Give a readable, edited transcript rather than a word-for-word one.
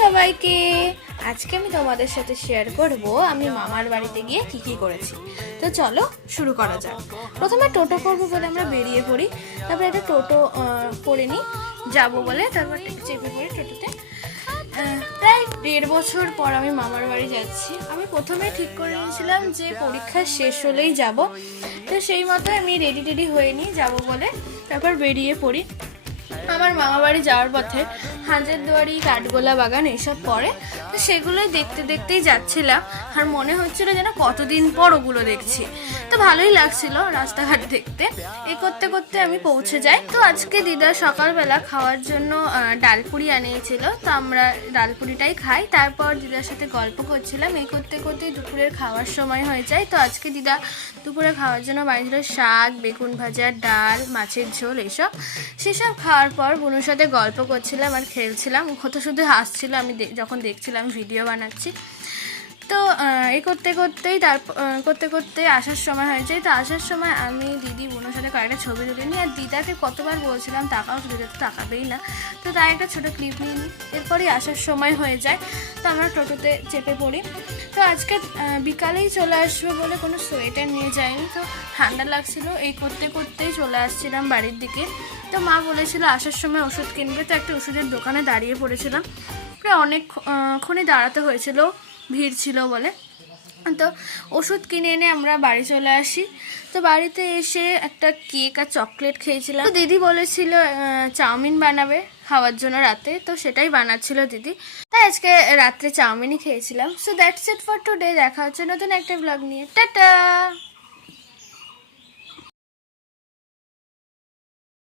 সবাইকে, আজকে আমি তোমাদের সাথে শেয়ার করব আমি মামার বাড়িতে গিয়ে কি কি করেছি। তো চলো শুরু করা যাক। প্রথমে টোটো করবো বলে আমরা বেরিয়ে পড়ি, তারপরে একটা টোটো করে নিই যাবো বলে, তারপর চেপে পড়ি টোটোতে। প্রায় 1.5 বছর পর আমি মামার বাড়ি যাচ্ছি। আমি প্রথমে ঠিক করে নিয়েছিলাম যে পরীক্ষা শেষ হলেই যাব, তো সেই মতো আমি রেডি হয়ে নিই যাবো বলে, তারপর বেরিয়ে পড়ি। আমার মামা বাড়ি যাওয়ার পথে হাজারদুয়ারি, কাঠগোলা বাগান এইসব পড়ে, তো সেগুলোই দেখতে দেখতেই যাচ্ছিলাম। আর মনে হচ্ছিল যেন কতদিন পর ওগুলো দেখছি, তো ভালোই লাগছিল রাস্তাঘাট দেখতে। করতে করতে আমি পৌঁছে যাই। তো আজকে দিদা সকালবেলা খাওয়ার জন্য ডালপুরি আনিয়েছিল, তো আমরা ডালপুরিটাই খাই। তারপর দিদার সাথে গল্প করছিলাম। করতে করতেই দুপুরের খাওয়ার সময় হয়ে যায়। তো আজকে দিদা দুপুরে খাওয়ার জন্য বানিয়েছিল শাক, বেগুন ভাজা, ডাল, মাছের ঝোল এইসব। সেসব খাওয়ার পর বোনের সাথে গল্প করছিলাম আর খেলছিলাম। কত শুধু হাসছিল আমি যখন দেখছিলাম ভিডিও বানাচ্ছি। তো করতে করতে আসার সময় হয়ে যায়। তো আসার সময় আমি দিদি বোনের সাথে কয়েকটা ছবি তুলে নিই। আর দিদাকে কতবার বলছিলাম তাকাও, দিদা তো তাকাবেই না, তো তাই একটা ছোটো ক্লিপ নিয়ে নিই। এরপরই আসার সময় হয়ে যায়, তো আমরা টোটোতে চেপে পড়ি। তো আজকে বিকালেই চলে আসবো বলে কোনো সোয়েটার নিয়ে যাইনি, তো ঠান্ডা লাগছিল। করতে করতেই চলে আসছিলাম বাড়ির দিকে। তো মা বলেছিল আসার সময় ওষুধ কিনবে, তো একটা ওষুধের দোকানে দাঁড়িয়ে পড়েছিলাম। প্রায় অনেকক্ষণই দাঁড়াতে হয়েছিল, ভিড় ছিল বলে। তো ওষুধ কিনে এনে আমরা বাড়ি চলে আসি। তো বাড়িতে এসে একটা কেক আর চকলেট খেয়েছিলাম। তো দিদি বলেছিল চাউমিন বানাবে খাওয়ার জন্য রাতে, তো সেটাই বানাচ্ছিল দিদি, তাই আজকে রাত্রে চাউমিনই খেয়েছিলাম। So that's it for today. দেখা হচ্ছে নতুন একটা ব্লগ নিয়ে। টাটা।